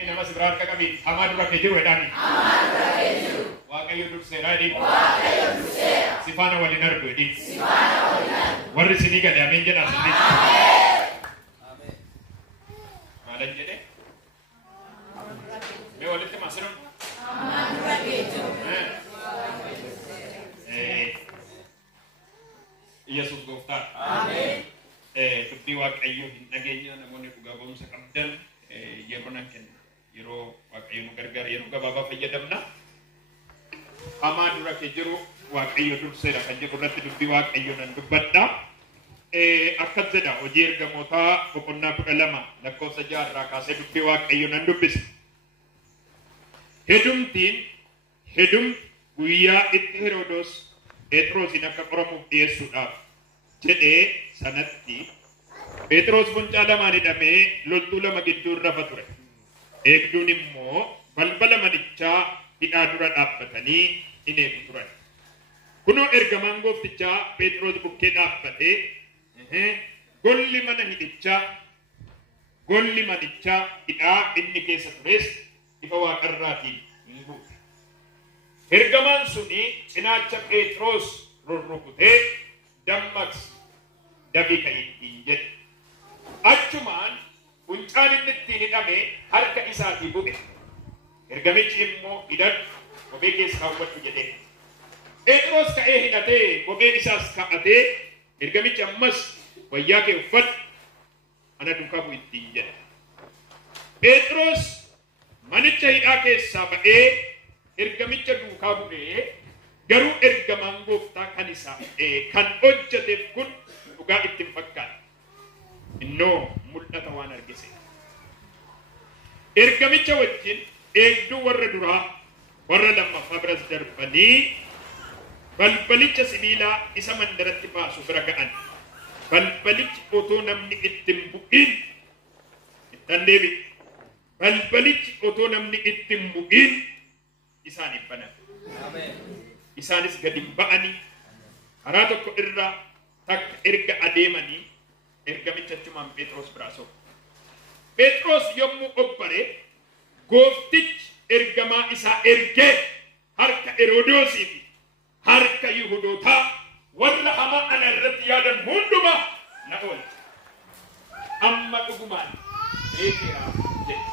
Nama seberar kami sama dura kejiru edani. Waaqayyo dursera di. Sifana walinar di. Warri sini kan amin jena sini. Amin. Madan jede. Me walit masrum. Yesus goftar. Amin. Dubbi waaqayyo nageenya namoonni dhugaa ba'umsa qabdan yeroo nakken yeroo waaqayyo nu gargaar yeroo gabaabaa fayyadamna. Hamaa dura ke jiru waaqayyo durseera kan jedhu irratti dubbii waaqayyo nan dubbadha. Akkas jedha hojii ergamootaa boqonnaa 12 lakkoofsa 6 irraa kaasee dubbii waaqayyo nan dubbisa. Hedum guyyaa itti Heroodis Phexrosin akka qoramuuf dhiyeessuudhaaf jedhee sanatti Phexros boncaa lamaan hidhamee loltuu lama gidduu rafa ture. Eegduun immoo balbala manichaa hidhaa dura dhaabbatanii in eegu turan. Kunoo ergamaan gooftichaa Phexros bukkee dhaabbatee golli manichaa hidhaa inni keessa tures ifa waaqarraatiin hin buute. Ergamaan suni cinaacha Phexros rurrukutee dammaqsi dabii kan ittiin jedhe. Achumaan funcaan inni ittiin hidhame harka isaatii bu'e. Ergamichi immoo hidhadhu kophee keessa kaawwadhu jedhee. Phexros ka'ee hidhatee kophee isaas kaa'atee ergamichi ammas wayyaa kee uffadhu ana duukaa bu'u ittiin jedhe. Phexros manicha hidhaa keessaa ba'ee ergamicha duukaa bu'ee garuu ergamaan gooftaa kan isaa kan hojjeteef kun dhugaa ittiin fakkaata. Innoo mul'ata waan argise. Ergamicha wajjin eegduu warra duraa warra lammaffaa biras darbanii balbalicha sibiilaa isa mandaratti baasu bira ga'an. Balbalichi otoo namni ittiin bu'in ittan deebi. Balbalichi otoo namni ittiin bu'in isaaniif banan. Isaanis gadi ba'anii karaa tokko irraa takka erga adeemanii ergamicha achumaan Phexros biraa sobu. Phexros yommuu obbare gooftichi ergamaa isaa ergee harka Heroodosii fi harka Yihuudootaa warra hamaa ana irratti yaadan hundumaa na oolche. Amma dhugumaan beekeraa jedhe.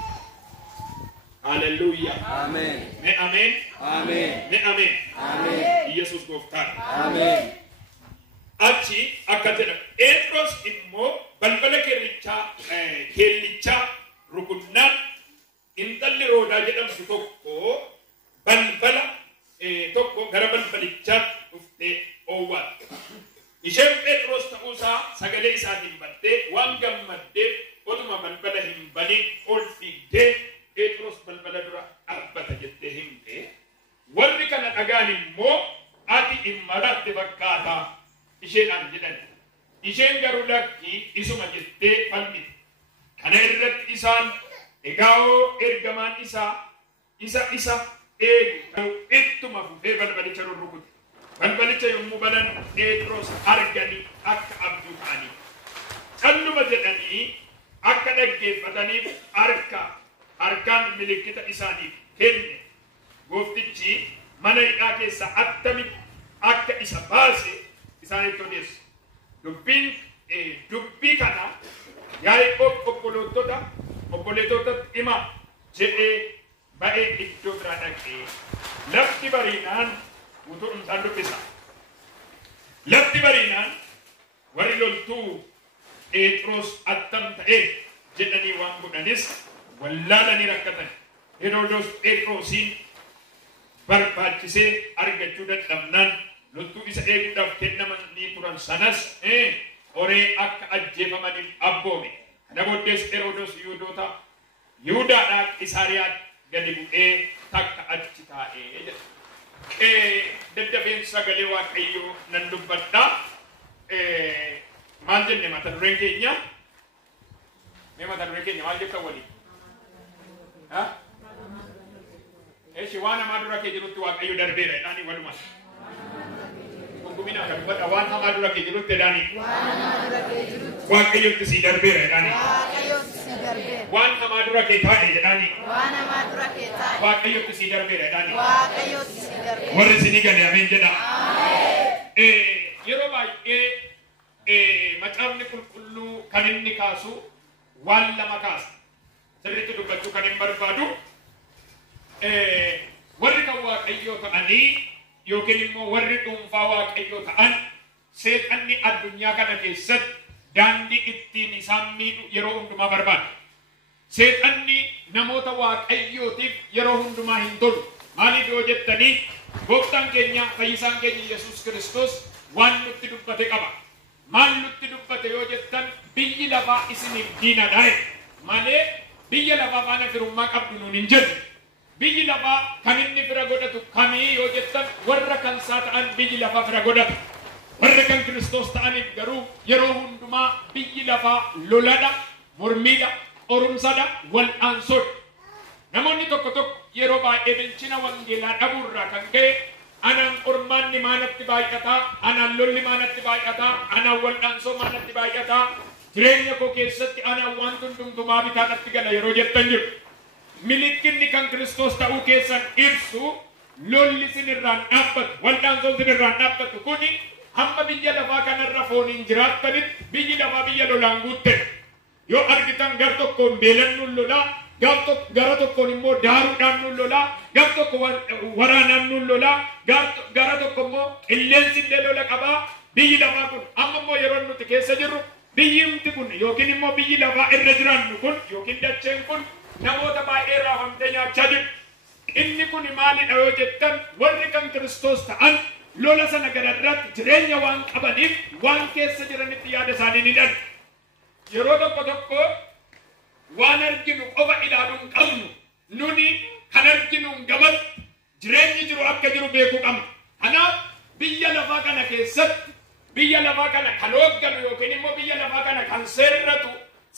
Hallelujah. Amen. Me amen. Amen. Me amen. Amen. Yesus gooftaan. Amen. Achi akka jedha Phexros immoo balbala keellichaa rukunnaan intalli Roodaa jedhamtu tokko gara balbalichaatti dhuftee oowwatte. Isheen Phexros ta'uusaa sagalee isaatiin battee waan gammaddeef otuma balbala hin banin ol fiigdee Phexros balbala dura dhaabbata jettee himte. Warri kana dhagaan immoo ati hin maratte fakkaataa isheedhaan jedhan. Isheen garuu lakkii isuma jettee falmite. Kana irratti isaan egaa'oo ergamaan isa eegu ittuma fufee balbalicha rurrukute. Balbalicha yommuu banan Phexros arganii akka abduu ta'anii. Calluma jedhanii akka dhaggeeffataniif harkaan milikkita isaaniif kenne. Gooftichi mana hidhaa keessaa attamitti akka isa baase isaanitti odeessu. Dubbii kana Yaaqoob obboleettota hima jedhee ba'ee iddoo biraa dhaqee lafti bariinaan utuu isaan dubbisa. Lafti bariinaan warri loltuu Phexros attam ta'e jedhanii waan godhanis wallaalanii rakkatan. Heroodis Phexrosin barbaachisee argachuu dadhabnaan loltuu isa eeguudhaaf kennamanii turan sanas horee akka ajjeefamaniif abboome. Kana booddees Heroodis Yihuudaadhaa Qisaariyaatti gadi bu'ee takka achi taa'ee jedha. Daddafeen sagalee waaqayyoo nan dubbadhaa. Maal jenne mata dureen keenya? Mata dureen keenya maal jetta walii? Eeshi waan hamaa dura kee jirutti waaqayyo darbeera jedhaanii walumaa. Gungumina kan dubbadha waan hamaa dura kee jirutti jedhaanii. Waaqayyotti sii darbeera jedhaanii. Waan hamaa dura kee taa'e jedhaanii. waaqayyotti si darbeera dhaani waaqayyotti si darbeera warri isinii gale ameen jedha yeroo baay'ee macaafni qulqulluu kan inni kaasu waan lama kaasa sirriitti dubbachuu kan hin barbaadu warri kan waaqayyoo ta'anii yookiin immoo warri dhuunfaa waaqayyoo ta'an seexanni addunyaa kana keessatti daandii ittiin isaan miidhu yeroo hundumaa barbaada. Seexanni namoota waaqayyootiif yeroo hundumaa hin tolu. Maaliif yoo jettanii gooftaan keenya fayyisaan keenya Yesuus Kiristoos waan nutti dubbate qaba. Maal nutti dubbate yoo jettan biyyi lafaa isiniif diinadha malee biyya lafaa faana firummaa qabdu nuun hin jennu. Biyyi lafaa kan inni fira godhatu kamii yoo jettan warra kansaa ta'an biyyi lafaa fira godhatu. Warra kan Kiristoos ta'aniif garuu yeroo hundumaa biyyi lafaa loladha, mormiidha, qorumsadha, wal'aansoodha. Namoonni tokko tokko yeroo baay'ee bilchina wangeelaa dhabuurraa kan ka'e anaan qormaanni maanatti baay'ataa, anaan lolli maanatti baay'ataa, anaan wal'aansoo maanatti baay'ataa, jireenya koo keessatti anaan waan hundumtumaa bitaadhatti gala yeroo jettan jiru. Milikinni kan Kiristoos ta'uu keessan ibsu lolli sinirraan dhaabbatu, wal'aansoon sinirraan dhaabbatu kuni hamma biyya lafaa kanarra fooniin jiraattanitti biyyi lafaa biyya lolaan guutte. Yoo argitan gar tokkoon beelannuun lolaa, gara tokkoon immoo daaruudhaan nuun lolaa, gar tokko waraanaan nuun lolaa, gara tokko immoo qilleensi illee lola qabaa. Biyyi lafaa kun amma immoo yeroo nuti keessa jirru biyyimti kun yookiin immoo biyyi lafaa irra jiraannu kun yookiin dacheen kun namoota baay'ee raafamtee nyaachaa jiru. Inni kun maalidha yoo jettan warri kan Kiristoos ta'an lola sana gararratti jireenya waan qabaniif waan keessa jiranitti yaada isaanii ni dhabu. Yeroo tokko tokko waan arginu qofa ilaaluu hin qabnu. Nuni kan arginu hin gamatti jireenyi jiru akka jiru beekuu qabna. Kanaaf biyya lafaa kana keessatti biyya lafaa kana kan hoogganu yookiin immoo biyya lafaa kana kan seerratu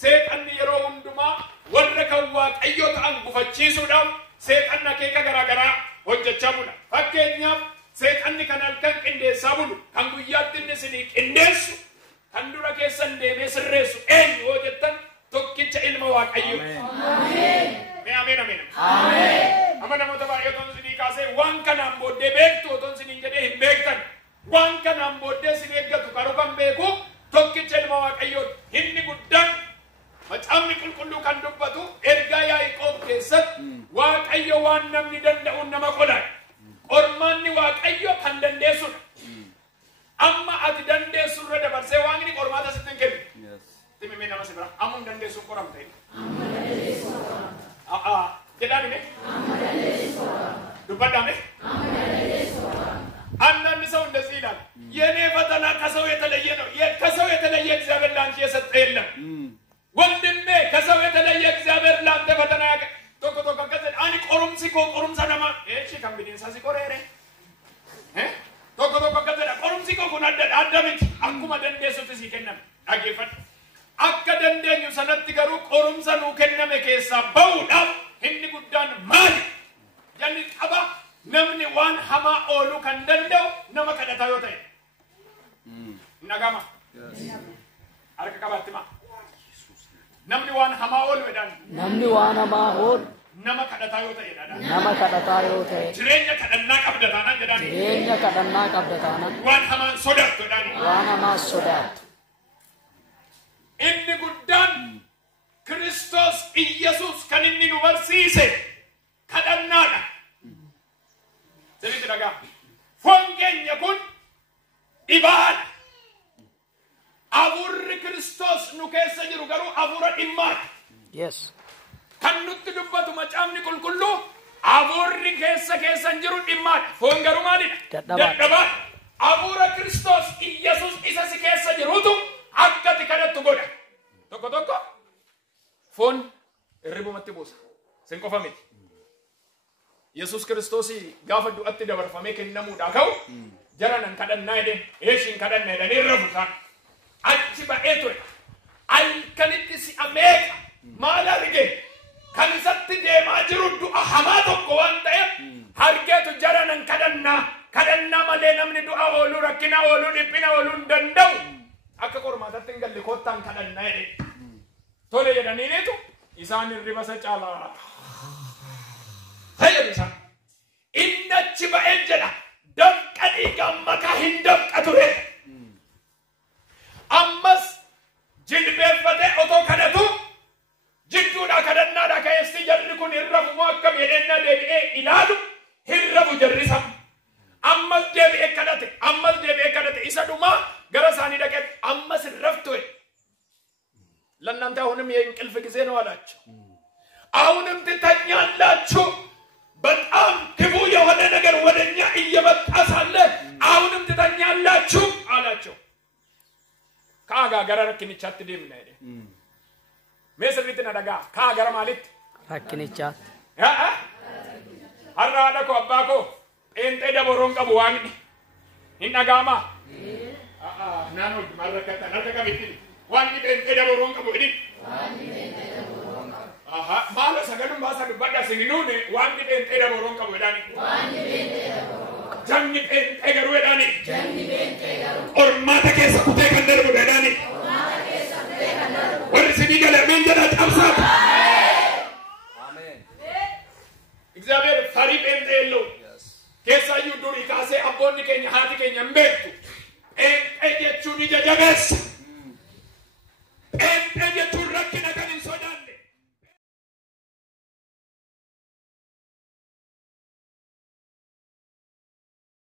seexanni yeroo hundumaa warra kan waaqayyoo ta'an gufachiisuudhaaf seexanni akeeka garaagaraa hojjechaa bula. Fakkeenyaaf seexanni kan halkan qindeessaa bulu kan guyyaatti inni isinii qindeessu kan dura keessan deemee sirreessu eenyu yoo jettan tokkicha ilma waaqayyoo. Ameen ameen. Amma namoota baay'ee otoo isinii kaasee waan kanaan booddee beektu otoo isinii jedhee hin beektan waan kanaan booddee isin eeggatu karuu kan beeku tokkicha ilma waaqayyoo. Inni guddaan macaafni qulqulluu kan dubbatu ergaa Yaaqoob keessatti waaqayyo waan namni danda'uun nama qola. Qormaanni waaqayyo kan dandeessudha. Amma ati dandeessurra dabarsee waaqni qormaata sitti hin kennu. Timimee nama si bira amma hin dandeessuun qoramte. Jedhaan dubbadhaame አንዳንድ ሰው እንደዚህ ይላል የኔ ፈተና ከሰው የተለየ ነው ከሰው የተለየ እግዚአብሔር ላንቺ የሰጠ የለም ወንድሜ ከሰው የተለየ እግዚአብሔር ላንተ ፈተና ቶኮ ቶኮ ከዘን አኒ ቆሩምሲኮ ቆሩምሳናማ እሺ ከምቢዲንሳ ሲቆሬሬ ቶኮ ቶኮ ከዘን ቆሩምሲኮ ኩን አዳሚት አኩማ ደንዴሱት ሲከነም አጌፈት አከ ደንዴኙ ሰነት ገሩ ቆሩምሰኑ ከነመ ኬሳ በውዳም ህኒ ጉዳን ማል ያኒ ቀባ namni waan hamaa ooluu kan danda'u nama kadhataa yoo ta'e nagama harka qabaatti ma namni waan hamaa oolu jedhan namni waan hamaa oolu nama kadhataa yoo ta'e jedhan nama kadhataa yoo ta'e jireenya kadhannaa qabda taanaan jedhan jireenya kadhannaa qabda taanaan waan hamaan sodaattu jedhan waan hamaa sodaattu inni guddaan Kiristoos Iyyasuus kan inni nu barsiise kadhannaadha. Sirriitti dhagaa. Foon keenya kun ibaada. Hafuurri Kiristoos nu keessa jiru garuu hafuura dhimmaadha. Yes. Kan nutti dubbatu macaafni qulqulluu hafuurri keessan jiru dhimmaadha. Foon garuu maalidha? Dadhabaadha. Hafuura Kiristoos Iyyasuus isa si keessa jirutu akka ati kadhattu godha. Tokko tokko foon irribumatti buusa. Sin qofa miti. Yesus Kiristoos gaafa du'atti dabarfamee kennamuudhaa ka'u jaranan kadhannaa jedheen eeshiin kadhannaa jedhanii irra buusan achi ba'ee ture halkanitti si'a meeqa maal arge kan isatti deemaa jiru du'a hamaa tokko waan ta'eef hargeetu jaranan kadhannaa malee namni du'a ooluu rakkina ooluu dhiphina ooluu hin danda'u akka qormaatatti hin galle kottaan kadhannaa jedheen tole jedhaniinitu isaan hirriba isa caalaa kun hirrafu moo akka miidhagina deebi'ee ilaalu hirrafu jarrisam. Ammas deebi'ee kadhate isa dhumaa gara isaanii dhaqee ammas hirraftu. ለእናንተ አሁንም የእንቅልፍ ጊዜ ነው አላቸው። አሁንም ትተኛላችሁ። በጣም ክፉ የሆነ ነገር ወደኛ እየመጣ ሳለ አሁንም ትተኛላችሁ አላቸው። ካጋ ጋራ ረክንቻት ደም ነው አይደል? ሜስሪት ነዳጋ ካጋ ማለት ረክንቻት አራዳኮ አባኮ ኤንጤ ደቦሮን ቀቡ ዋንኒ ኢናጋማ ናኖ ማረከታ ነርከቢት ዋንኒ ኤንጤ ደቦሮን ቀቡ እዲ ማለ ሰገዱን ባሳ ዱባዳ ሲኑኔ ዋንኒ ኤንጤ ደቦሮን ቀቡ ዳኒ janni bente garu edani ormata keessa kutee kan darbu edani warri sidii galee beenjadha cabsaat እግዚአብሔር ፈሪ bente የለው keessayyuu durii kaasee abboonni keenya haati keenya hin beektu bente jechuun ija jabeessa